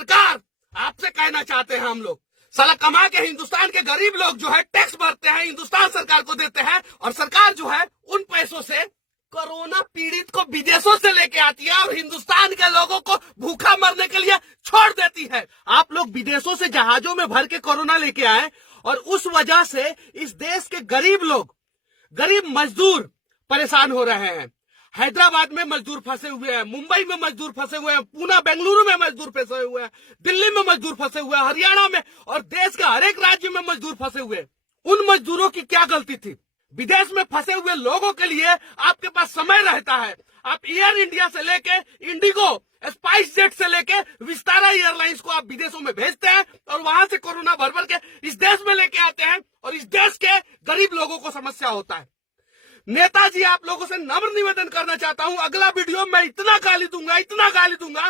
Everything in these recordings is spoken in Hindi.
सरकार, आपसे कहना चाहते हैं हम लोग, साला कमा के हिंदुस्तान के गरीब लोग जो है टैक्स भरते हैं, हिंदुस्तान सरकार को देते हैं, और सरकार जो है उन पैसों से कोरोना पीड़ित को विदेशों से लेके आती है और हिंदुस्तान के लोगों को भूखा मरने के लिए छोड़ देती है। आप लोग विदेशों से जहाजों में भर के कोरोना लेके आए और उस वजह से इस देश के गरीब लोग, गरीब मजदूर परेशान हो रहे हैं। हैदराबाद में मजदूर फंसे हुए हैं, मुंबई में मजदूर फंसे हुए हैं, पूना बेंगलुरु में मजदूर फंसे हुए हैं, दिल्ली में मजदूर फंसे हुए हैं, हरियाणा में और देश के हर एक राज्य में मजदूर फंसे हुए हैं। उन मजदूरों की क्या गलती थी? विदेश में फंसे हुए लोगों के लिए आपके पास समय रहता है। आप एयर इंडिया से लेके इंडिगो, स्पाइस जेट से लेके विस्तारा एयरलाइंस को आप विदेशों में भेजते हैं और वहां से कोरोना भर भर के इस देश में लेके आते हैं और इस देश के गरीब लोगों को समस्या होता है। नेताजी, आप लोगों से नम्र निवेदन करना चाहता हूं, अगला वीडियो में इतना गाली दूंगा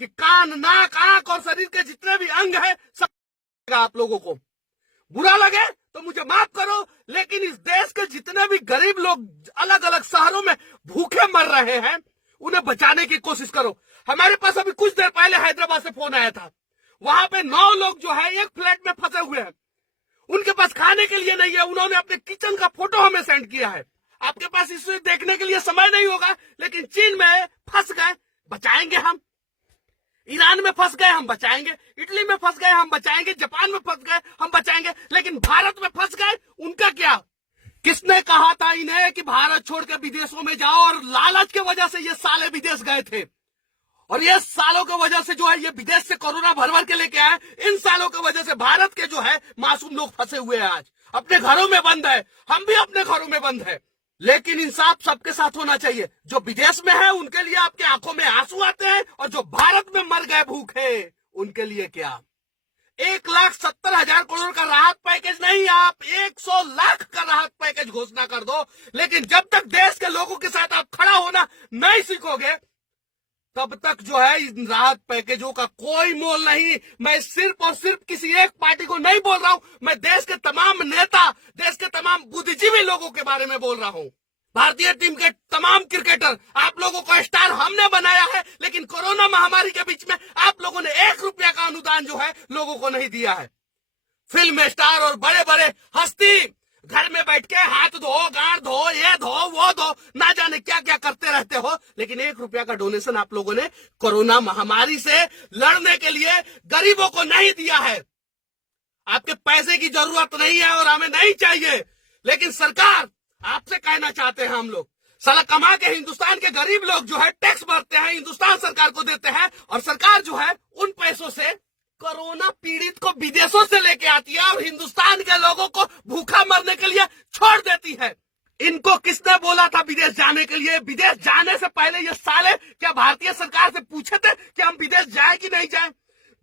कि कान, नाक, आंख और शरीर के जितने भी अंग है सब आप लोगों को बुरा लगे तो मुझे माफ करो, लेकिन इस देश के जितने भी गरीब लोग अलग अलग शहरों में भूखे मर रहे हैं उन्हें बचाने की कोशिश करो। हमारे पास अभी कुछ देर पहले हैदराबाद से फोन आया था, वहां पे 9 लोग जो है एक फ्लैट में फंसे हुए हैं, उनके पास खाने के लिए नहीं है। उन्होंने अपने किचन का फोटो हमें सेंड किया है। आपके पास इसे देखने के लिए समय नहीं होगा, लेकिन चीन में फंस गए, बचाएंगे हम। ईरान में फंस गए, हम बचाएंगे। इटली में फंस गए, हम बचाएंगे। जापान में फंस गए, हम बचाएंगे। लेकिन भारत में फंस गए, उनका क्या? किसने कहा था इन्हें कि भारत छोड़ के विदेशों में जाओ? और लालच की वजह से ये साले विदेश गए थे, और ये सालों की वजह से जो है ये विदेश से कोरोना भर भर के लेके आए। इन सालों की वजह से भारत के जो है मासूम लोग फंसे हुए हैं, आज अपने घरों में बंद है। हम भी अपने घरों में बंद है, लेकिन इंसाफ सबके साथ होना चाहिए। जो विदेश में है उनके लिए आपके आंखों में आंसू आते हैं, और जो भारत में मर गए भूखे उनके लिए क्या? 1,70,000 करोड़ का राहत पैकेज नहीं, आप 100 लाख का राहत पैकेज घोषणा कर दो। लेकिन जब तक देश के लोगों के साथ आप खड़ा होना नहीं सीखोगे, तब तक जो है इन राहत पैकेजों का कोई मोल नहीं। मैं सिर्फ और सिर्फ किसी एक पार्टी को नहीं बोल रहा हूं, मैं देश के तमाम नेता, देश के तमाम बुद्धिजीवी लोगों के बारे में बोल रहा हूं। भारतीय टीम के तमाम क्रिकेटर, आप लोगों को स्टार हमने बनाया है, लेकिन कोरोना महामारी के बीच में आप लोगों ने 1 रुपया का अनुदान जो है लोगों को नहीं दिया है। फिल्म स्टार और बड़े बड़े हस्ती घर में बैठ के हाथ धो, गांड धो, ये धो, वो धो, ना जाने क्या क्या करते रहते हो, लेकिन 1 रुपया का डोनेशन आप लोगों ने कोरोना महामारी से लड़ने के लिए गरीबों को नहीं दिया है। आपके पैसे की जरूरत नहीं है और हमें नहीं चाहिए, लेकिन सरकार, आपसे कहना चाहते हैं हम लोग, साला कमा के हिंदुस्तान के गरीब लोग जो है टैक्स भरते हैं, हिंदुस्तान सरकार को देते हैं, और सरकार जो है उन पैसों से कोरोना पीड़ित को विदेशों से लेके आती है और हिंदुस्तान के लोगों को भूखा मरने के लिए छोड़ देती है। इनको किसने बोला था विदेश जाने के लिए? विदेश जाने से पहले ये साले क्या भारतीय सरकार से पूछे थे कि हम विदेश जाए कि नहीं जाए?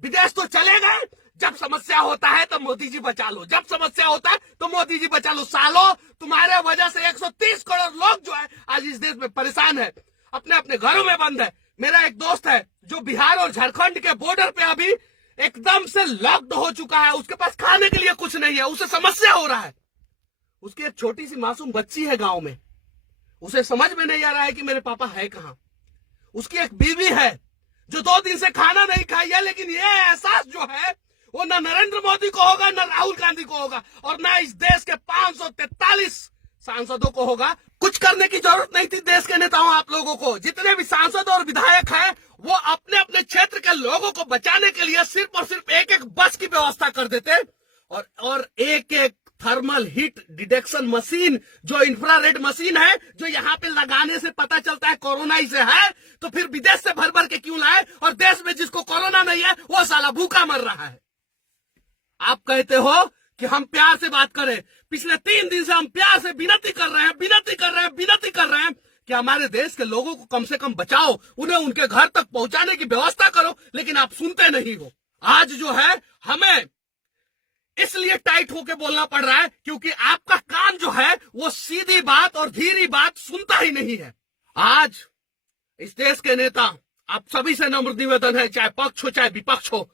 विदेश तो चले गए। जब समस्या होता है तो मोदी जी बचा लो, जब समस्या होता है तो मोदी जी बचा लो। सालों, तुम्हारे वजह से 130 करोड़ लोग जो है आज इस देश में परेशान है, अपने अपने घरों में बंद है। मेरा एक दोस्त है जो बिहार और झारखंड के बॉर्डर पे अभी एकदम से लॉक्ड हो चुका है, उसके पास खाने के लिए कुछ नहीं है, उसे समस्या हो रहा है। उसकी एक छोटी सी मासूम बच्ची है गांव में, उसे समझ में नहीं आ रहा है कि मेरे पापा है कहां। उसकी एक बीवी है जो 2 दिन से खाना नहीं खाई है, लेकिन ये एहसास जो है वो न नरेंद्र मोदी को होगा, न राहुल गांधी को होगा, और न इस देश के 543 सांसदों को होगा। कुछ करने की जरूरत नहीं थी देश के नेताओं, आप लोगों को। जितने भी सांसद और विधायक हैं वो अपने अपने क्षेत्र के लोगों को बचाने के लिए सिर्फ और सिर्फ एक एक बस की व्यवस्था कर देते, और एक एक थर्मल हीट डिटेक्शन मशीन, जो इंफ्रारेड मशीन है, जो यहाँ पे लगाने से पता चलता है कोरोना इसे है, तो फिर विदेश से भर भर के क्यों लाए? और देश में जिसको कोरोना नहीं है वो साला भूखा मर रहा है। आप कहते हो कि हम प्यार से बात करें। पिछले 3 दिन से हम प्यार से विनती कर रहे हैं कि हमारे देश के लोगों को कम से कम बचाओ, उन्हें उनके घर तक पहुंचाने की व्यवस्था करो, लेकिन आप सुनते नहीं हो। आज जो है हमें इसलिए टाइट होके बोलना पड़ रहा है क्योंकि आपका कान जो है वो सीधी बात और धीरी बात सुनता ही नहीं है। आज इस देश के नेता, आप सभी से नम्र निवेदन है, चाहे पक्ष हो चाहे विपक्ष हो,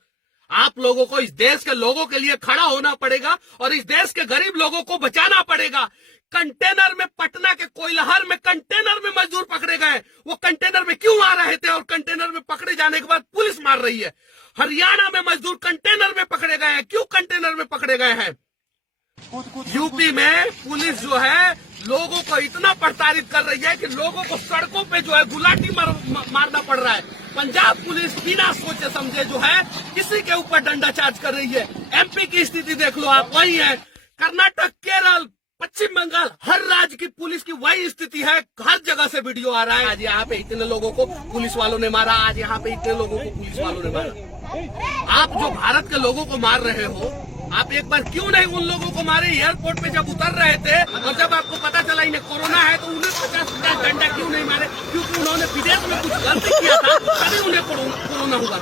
आप लोगों को इस देश के लोगों के लिए खड़ा होना पड़ेगा और इस देश के गरीब लोगों को बचाना पड़ेगा। कंटेनर में, पटना के कोइलहर में कंटेनर में मजदूर पकड़े गए। वो कंटेनर में क्यों आ रहे थे और कंटेनर में पकड़े जाने के बाद पुलिस मार रही है? हरियाणा में मजदूर कंटेनर में पकड़े गए हैं। क्यों कंटेनर में पकड़े गए हैं? यूपी में पुलिस जो है लोगों को इतना प्रताड़ित कर रही है कि लोगों को सड़कों पे जो है गुलाटी मारना पड़ रहा है। पंजाब पुलिस बिना सोचे समझे जो है किसी के ऊपर डंडा चार्ज कर रही है। एमपी की स्थिति देख लो आप, वही है। कर्नाटक, केरल, पश्चिम बंगाल, हर राज्य की पुलिस की वही स्थिति है। हर जगह से वीडियो आ रहा है, आज यहाँ पे इतने लोगों को पुलिस वालों ने मारा, आज यहाँ पे इतने लोगों को पुलिस वालों ने मारा। आप जो भारत के लोगों को मार रहे हो, आप एक बार क्यों नहीं उन लोगों को मारे? एयरपोर्ट पे जब उतर रहे थे और जब आपको पता चला इन्हें कोरोना है तो उन्हें 50 डंडा क्यों नहीं मारे? क्योंकि उन्होंने विदेश में कुछ गलती किया था, तभी उन्हें कोरोना हुआ।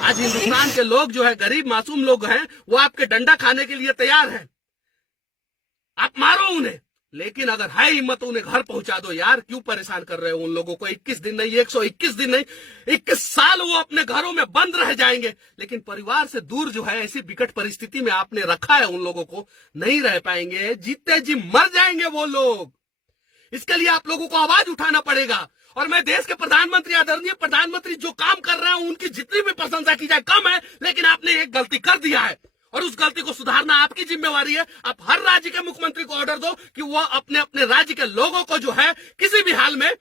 आज हिंदुस्तान के लोग जो है, गरीब मासूम लोग हैं, वो आपके डंडा खाने के लिए तैयार हैं। आप मारो उन्हें, लेकिन अगर है हिम्मत तो उन्हें घर पहुंचा दो यार। क्यों परेशान कर रहे हो उन लोगों को? 21 दिन नहीं, 121 दिन नहीं, 21 साल वो अपने घरों में बंद रह जाएंगे, लेकिन परिवार से दूर जो है ऐसी विकट परिस्थिति में आपने रखा है उन लोगों को, नहीं रह पाएंगे, जीते जी मर जाएंगे वो लोग। इसके लिए आप लोगों को आवाज उठाना पड़ेगा। और मैं देश के प्रधानमंत्री, आदरणीय प्रधानमंत्री जो काम कर रहे हैं उनकी जितनी भी प्रशंसा की जाए कम है, लेकिन आपने एक गलती कर दिया है और उस गलती को सुधारना आपकी जिम्मेवारी है। आप हर राज्य के मुख्यमंत्री को ऑर्डर दो कि वो अपने अपने राज्य के लोगों को जो है किसी भी हाल में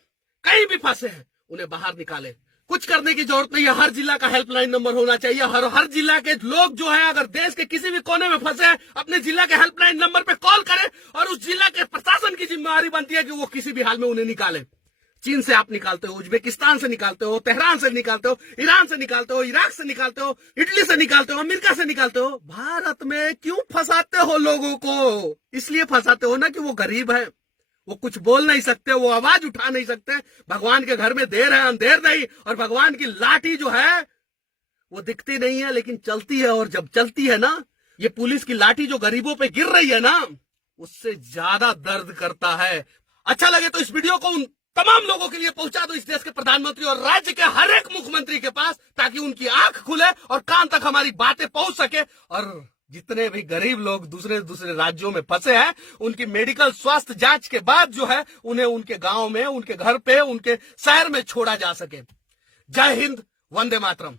कहीं भी फंसे हैं उन्हें बाहर निकाले। कुछ करने की जरूरत नहीं है, हर जिला का हेल्पलाइन नंबर होना चाहिए। हर जिला के लोग जो है अगर देश के किसी भी कोने में फंसे हैं, अपने जिला के हेल्पलाइन नंबर पे कॉल करें और उस जिला के प्रशासन की जिम्मेवारी बनती है कि वो किसी भी हाल में उन्हें निकाले। चीन से आप निकालते हो, उज्बेकिस्तान से निकालते हो, तेहरान से निकालते हो, ईरान से निकालते हो, इराक से निकालते हो, इटली से निकालते हो, अमेरिका से निकालते हो। भारत में क्यों फंसाते हो लोगों को? इसलिए फंसाते हो ना कि वो गरीब है, वो कुछ बोल नहीं सकते, वो आवाज उठा नहीं सकते। भगवान के घर में देर है अंधेर नहीं, और भगवान की लाठी जो है वो दिखती नहीं है लेकिन चलती है। और जब चलती है ना, ये पुलिस की लाठी जो गरीबों पे गिर रही है ना, उससे ज्यादा दर्द करता है। अच्छा लगे तो इस वीडियो को उन तमाम लोगों के लिए पहुंचा दो, इस देश के प्रधानमंत्री और राज्य के हर एक मुख्यमंत्री के पास, ताकि उनकी आंख खुले और कान तक हमारी बातें पहुंच सके। और जितने भी गरीब लोग दूसरे दूसरे राज्यों में फंसे हैं, उनकी मेडिकल स्वास्थ्य जांच के बाद जो है उन्हें उनके गांव में, उनके घर पे, उनके शहर में छोड़ा जा सके। जय हिंद, वंदे मातरम।